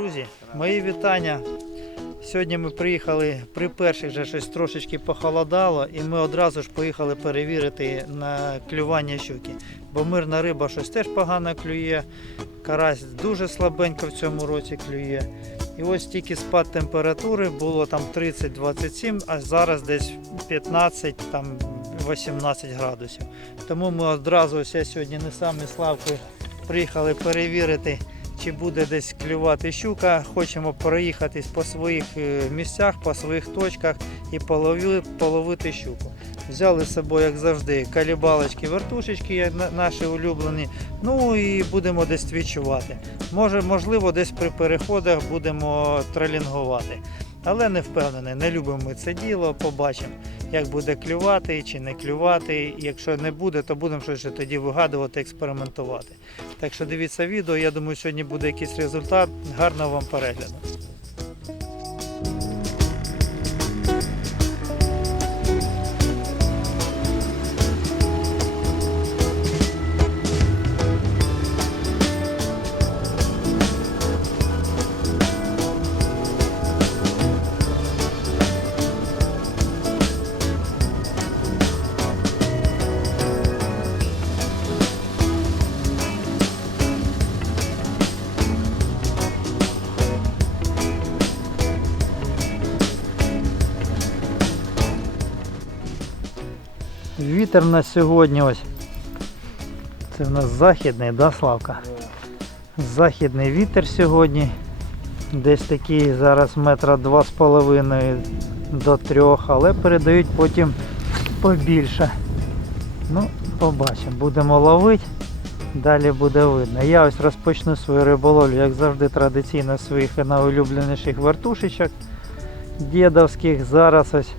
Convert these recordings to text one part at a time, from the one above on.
Друзі, мої вітання. Сьогодні ми приїхали при перших вже щось трошечки похолодало, і ми одразу ж поїхали перевірити на клювання щуки. Бо мирна риба щось теж погано клює, карась дуже слабенько в цьому році клює. І ось тільки спад температури було там 30-27, а зараз десь 15 там 18 градусів. Тому ми одразу ось я сьогодні не сам із Славкою приїхали перевірити, чи буде десь клювати щука. Хочемо проїхатись по своїх е, місцях, по своїх точках і полови, половити щуку. Взяли з собою, як завжди, калібалочки, вертушечки наші улюблені. Ну і будемо десь відчувати. Може, можливо, десь при переходах будемо тролінгувати. Але не впевнений, не любимо ми це діло, побачимо, як буде клювати чи не клювати. Якщо не буде, то будемо щось тоді вигадувати, експериментувати. Так що дивіться відео, я думаю, сьогодні буде якийсь результат. Гарного вам перегляду. Вітер на сьогодні ось. Це в нас західний, да, Славка? Західний вітер сьогодні. Десь такий зараз метра два з половиною до трьох, але передають потім побільше. Ну, побачимо, будемо ловити. Далі буде видно. Я ось розпочну свою риболовлю, як завжди, традиційно своїх найулюбленіших вертушечок дідовських. Зараз ось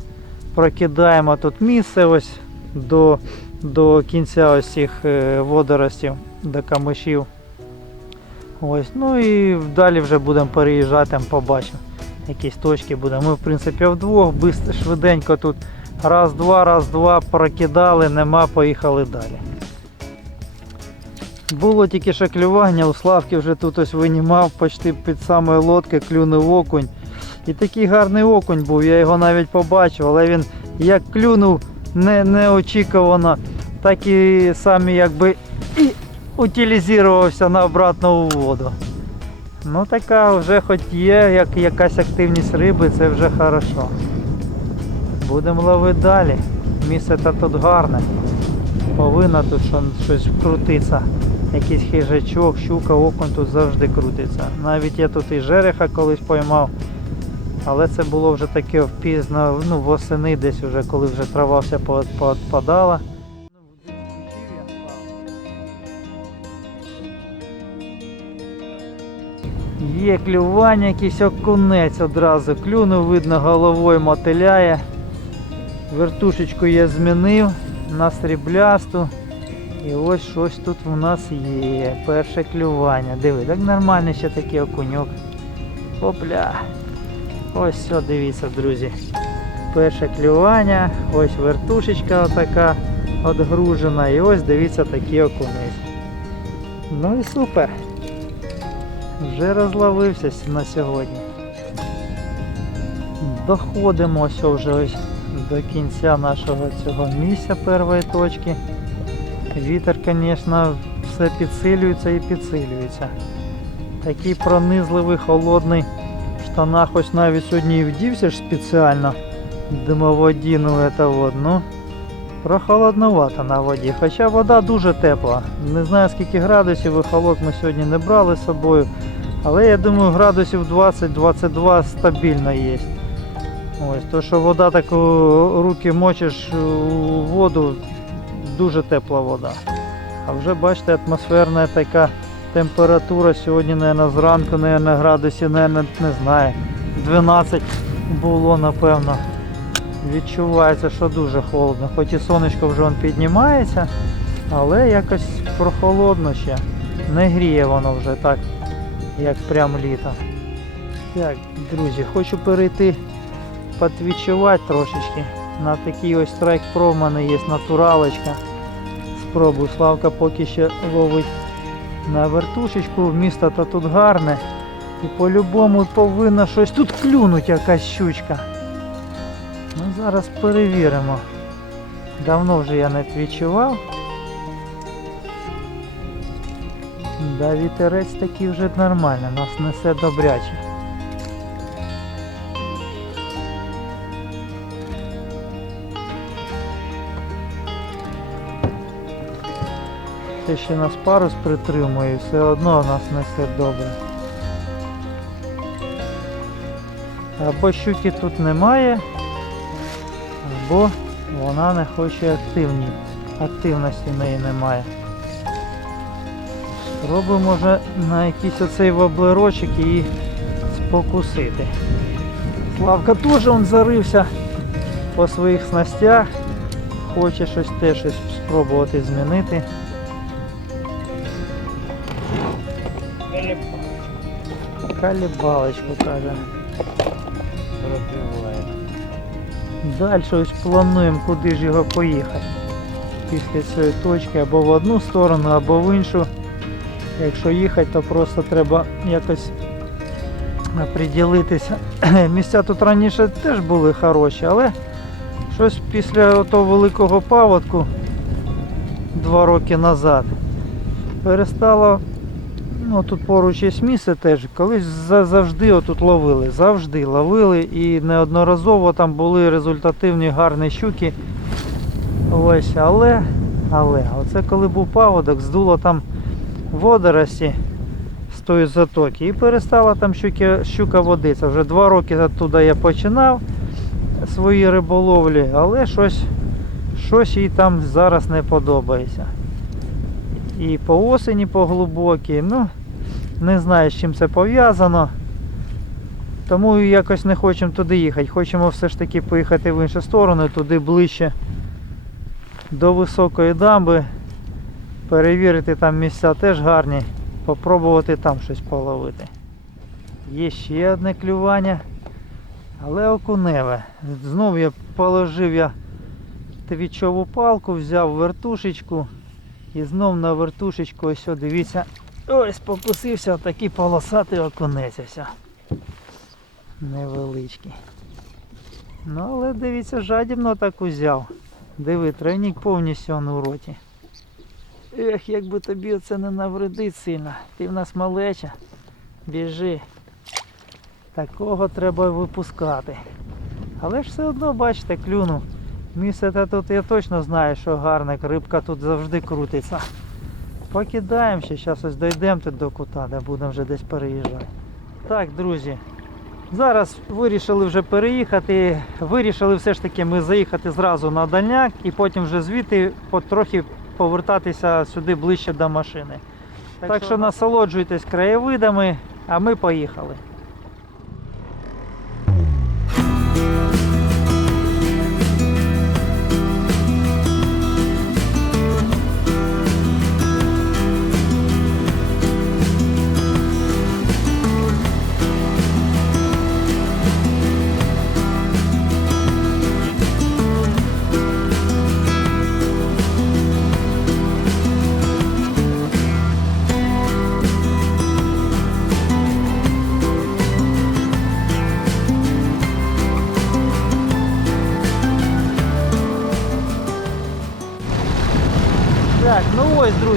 прокидаємо тут місце ось до, до кінця ось цих е, водоростів, до камишів. Ось, ну і далі вже будемо переїжджати, побачимо. Якісь точки будемо. Ми в принципі вдвох, швиденько тут раз-два, раз-два прокидали, нема, поїхали далі. Було тільки що клювання, у Славки вже тут ось винімав, почти під самої лодки клюнув окунь. І такий гарний окунь був, я його навіть побачив, але він як клюнув не, неочікувано, так і сам якби і утилізувався на обратну воду. Ну така вже хоч є як якась активність риби, це вже хорошо. Будемо ловити далі. Місце та тут гарне. Повинно тут щось крутитися. Якийсь хижачок, щука, окунь тут завжди крутиться. Навіть я тут і жереха колись поймав. Але це було вже таке пізно, ну, восени десь вже, коли вже трава вся по- поотпадала. Є клювання, якийсь окунець одразу клюнув, видно, головою мотиляє. Вертушечку я змінив на сріблясту. І ось щось тут у нас є. Перше клювання. Диви, так нормальний ще такий окуньок. Опля. Ось все, дивіться, друзі. Перше клювання, ось вертушечка отака отгружена. І ось дивіться такий окунець. Ну і супер. Вже розловився на сьогодні. Доходимо ось вже ось до кінця нашого цього місця першої точки. Вітер, звісно, все підсилюється і підсилюється. Такий пронизливий, холодний штанах ось навіть сьогодні і вдівся ж спеціально димоводіну вот, ну прохолодновато на воді. Хоча вода дуже тепла. Не знаю скільки градусів і холод ми сьогодні не брали з собою. Але я думаю градусів 20-22 стабільно є. Ось, то що вода так руки мочиш у воду, дуже тепла вода. А вже бачите, атмосферна така температура сьогодні, мабуть, зранку, мабуть, градусів, мабуть, не знаю. 12 було, напевно. Відчувається, що дуже холодно. Хоч і сонечко вже он піднімається, але якось прохолодно ще. Не гріє воно вже так, як прям літо. Так, друзі, хочу перейти підвідчувати трошечки. На такий ось страйк Pro в мене є натуралочка. Спробую. Славка поки ще ловить на вертушечку. Місто то тут гарне. І по-любому повинна щось тут клюнуть якась щучка. Ну зараз перевіримо. Давно вже я не відчував. Да, вітерець такий вже нормальний, нас несе добряче. Це ще нас парус притримує, все одно нас несе добре. Або щуки тут немає, або вона не хоче активні. Активності в неї немає. Спробуємо може на якийсь оцей воблерочок її спокусити. Славка теж он зарився по своїх снастях. Хоче щось теж спробувати змінити. Калібалочку каже. Пробиває. Далі ось плануємо, куди ж його поїхати. Після цієї точки або в одну сторону, або в іншу. Якщо їхати, то просто треба якось приділитися. Місця тут раніше теж були хороші, але щось після того великого паводку два роки назад перестало. Ну, тут поруч є місце теж. Колись завжди отут ловили. Завжди ловили і неодноразово там були результативні гарні щуки. Ось, але, але, оце коли був паводок, здуло там водорості з тої затоки і перестала там щуки, щука водитися. Вже два роки оттуда я починав свої риболовлі, але щось, щось їй там зараз не подобається. І по осені по глибокій, ну не знаю з чим це пов'язано. Тому якось не хочемо туди їхати. Хочемо все ж таки поїхати в іншу сторону, туди ближче до високої дамби. Перевірити там місця теж гарні. Попробувати там щось половити. Є ще одне клювання, але окуневе. Знов я положив я твічову палку, взяв вертушечку і знов на вертушечку ось дивіться. Ось покусився такий полосатий окунець ось. Невеличкий. Ну але дивіться, жадібно так узяв. Диви, тройник повністю он у роті. Ех, як би тобі оце не навредить сильно. Ти в нас малеча. Біжи. Такого треба випускати. Але ж все одно, бачите, клюнув. Місце тут я точно знаю, що гарне, рибка тут завжди крутиться. Покидаємо ще, зараз ось дійдемо тут до кута, де будемо вже десь переїжджати. Так, друзі. Зараз вирішили вже переїхати. Вирішили все ж таки ми заїхати зразу на дальняк і потім вже звідти потрохи повертатися сюди ближче до машини. Так, що насолоджуйтесь краєвидами, а ми поїхали.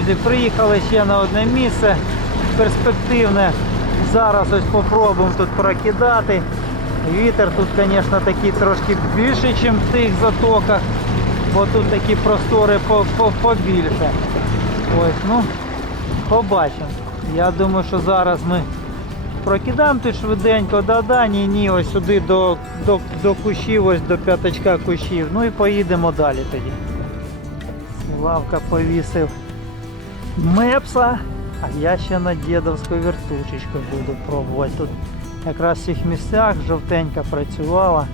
Друзі, приїхали ще на одне місце перспективне. Зараз ось попробуємо тут прокидати. Вітер тут, звісно, такий трошки більший, ніж в тих затоках, бо тут такі простори по- по- побільше. Ось, ну, побачимо. Я думаю, що зараз ми прокидаємо тут швиденько, да-да, ні, ні, ось сюди до, до, до кущів, ось до п'ятачка кущів. Ну і поїдемо далі тоді. Славка повісив мепса, а я ще на дідовську вертушечку буду пробувати. Тут якраз в цих місцях жовтенька працювала.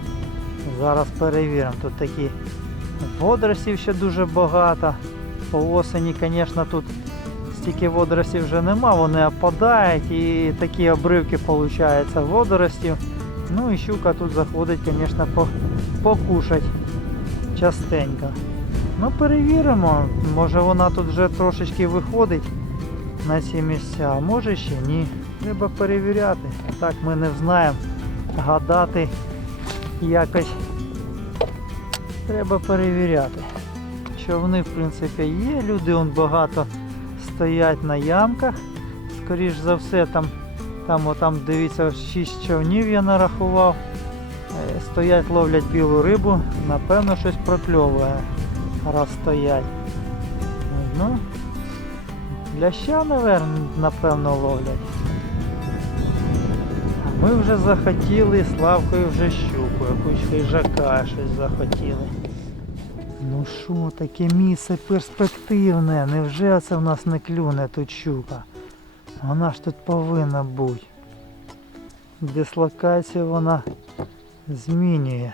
Зараз перевіримо. Тут такі водоросів ще дуже багато. По осені, звісно, тут стільки водоросів вже нема, вони опадають і такі обривки виходять водоростів. Ну і щука тут заходить, звісно, покушать частенько. Ну перевіримо, може вона тут вже трошечки виходить на ці місця, а може ще ні. Треба перевіряти. Так ми не знаємо. Гадати якось треба перевіряти. Човни, в принципі, є. Люди он багато стоять на ямках. Скоріш за все, там, там, отам, дивіться, 6 човнів я нарахував. Е, Стоять, ловлять білу рибу, напевно, щось прокльовує, раз стоять. Ну, ляща, наверно, напевно, ловлять. А ми вже захотіли Славкою вже щуку, якусь хижака щось захотіли. Ну що, таке місце перспективне. Невже це в нас не клюне тут щука? Вона ж тут повинна бути. Дислокація вона змінює.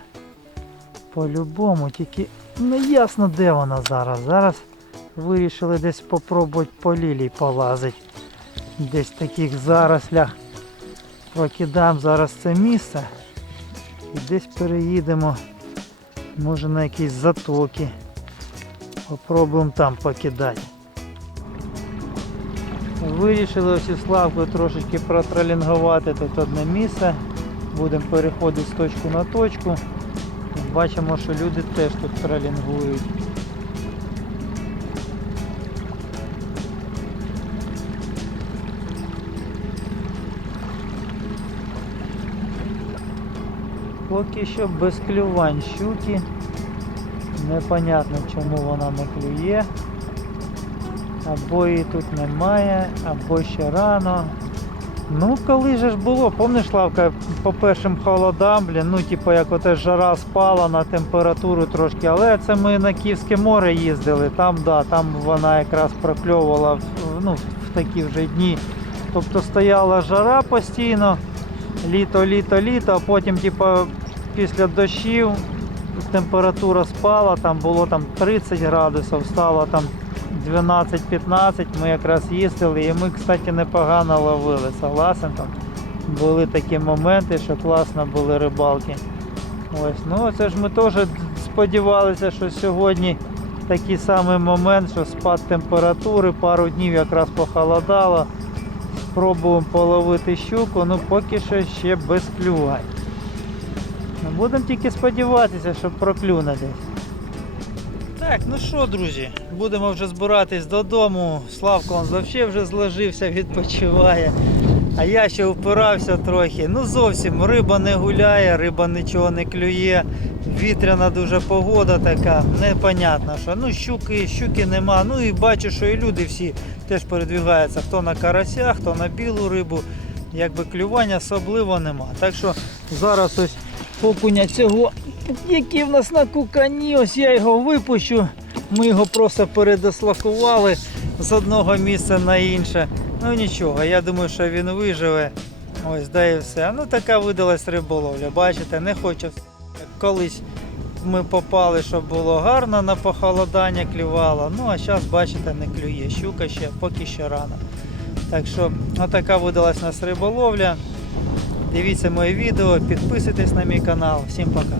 По-любому, тільки не ясно де вона зараз. Зараз вирішили десь попробувати по лілії полазити. Десь в таких зарослях. Прокидаємо зараз це місце і десь переїдемо. Може на якісь затоки. Попробуємо там покидати. Вирішили ось Славкою трошечки протролінгувати тут одне місце. Будемо переходити з точки на точку. Бачимо, що люди теж тут тролінгують. Поки що без клювань щуки. Непонятно чому вона не клює. Або її тут немає, або ще рано. Ну, коли же ж було, помниш, Славка, по першим холодам, блін, ну типу як оте жара спала на температуру трошки, але це ми на Київське море їздили, там да, там вона якраз прокльовувала ну, в такі вже дні. Тобто стояла жара постійно, літо, літо, літо, а потім, типу, після дощів температура спала, там було там 30 градусів, стало там 12-15, ми якраз їздили і ми, кстати, непогано ловили, согласен там. Були такі моменти, що класно були рибалки. Ось, ну це ж ми теж сподівалися, що сьогодні такий самий момент, що спад температури, пару днів якраз похолодало. Спробуємо половити щуку, ну поки що ще без клювань. Ну, Будемо тільки сподіватися, що проклюне десь. Так, ну що, друзі, будемо вже збиратись додому. Славко он взагалі вже зложився, відпочиває. А я ще впирався трохи. Ну зовсім риба не гуляє, риба нічого не клює. Вітряна дуже погода така, непонятно що. Ну щуки, щуки нема. Ну і бачу, що і люди всі теж передвигаються. Хто на карася, хто на білу рибу. Якби клювання особливо нема. Так що зараз ось окуня цього, який в нас на кукані, ось я його випущу. Ми його просто передислокували з одного місця на інше. Ну нічого, я думаю, що він виживе. Ось, да і все. Ну така видалась риболовля. Бачите, не хочу. Колись ми попали, щоб було гарно на похолодання клювало. Ну а зараз, бачите, не клює. Щука ще, поки що рано. Так що, отака видалась нас риболовля. Дивіться моє відео, підписуйтесь на мій канал. Всім пока.